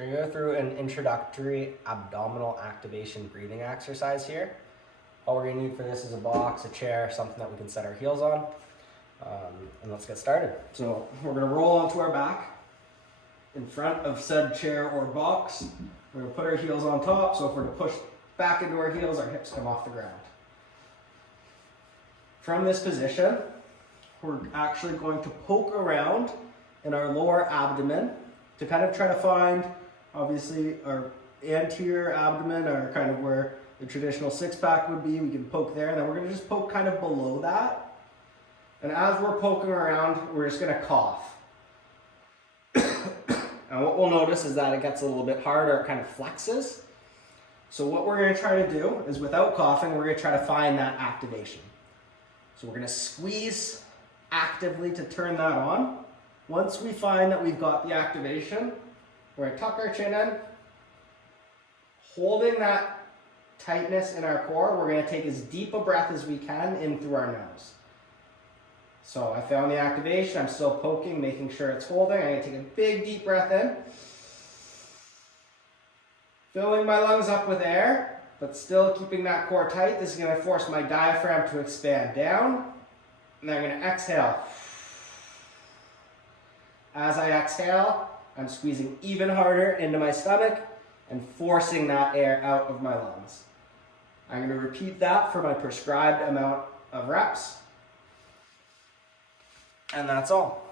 So we're going to go through an introductory abdominal activation breathing exercise here. All we're going to need for this is a box, a chair, something that we can set our heels on. And let's get started. So we're going to roll onto our back in front of said chair or box. We're going to put our heels on top, so if we're to push back into our heels, our hips come off the ground. From this position, we're actually going to poke around in our lower abdomen to kind of try to find, obviously, our anterior abdomen, or kind of where the traditional six-pack would be. We can poke there, and then we're going to just poke kind of below that. And as we're poking around, we're just going to cough. And what we'll notice is that it gets a little bit harder, it kind of flexes. So what we're going to try to do is, without coughing, we're going to try to find that activation. So we're going to squeeze actively to turn that on. Once we find that we've got the activation, we're going to tuck our chin in, holding that tightness in our core. We're going to take as deep a breath as we can in through our nose. So I found the activation, I'm still poking, making sure it's holding. I'm going to take a big deep breath in, filling my lungs up with air, but still keeping that core tight. This is going to force my diaphragm to expand down, and then I'm going to exhale. As I exhale, I'm squeezing even harder into my stomach and forcing that air out of my lungs. I'm going to repeat that for my prescribed amount of reps. And that's all.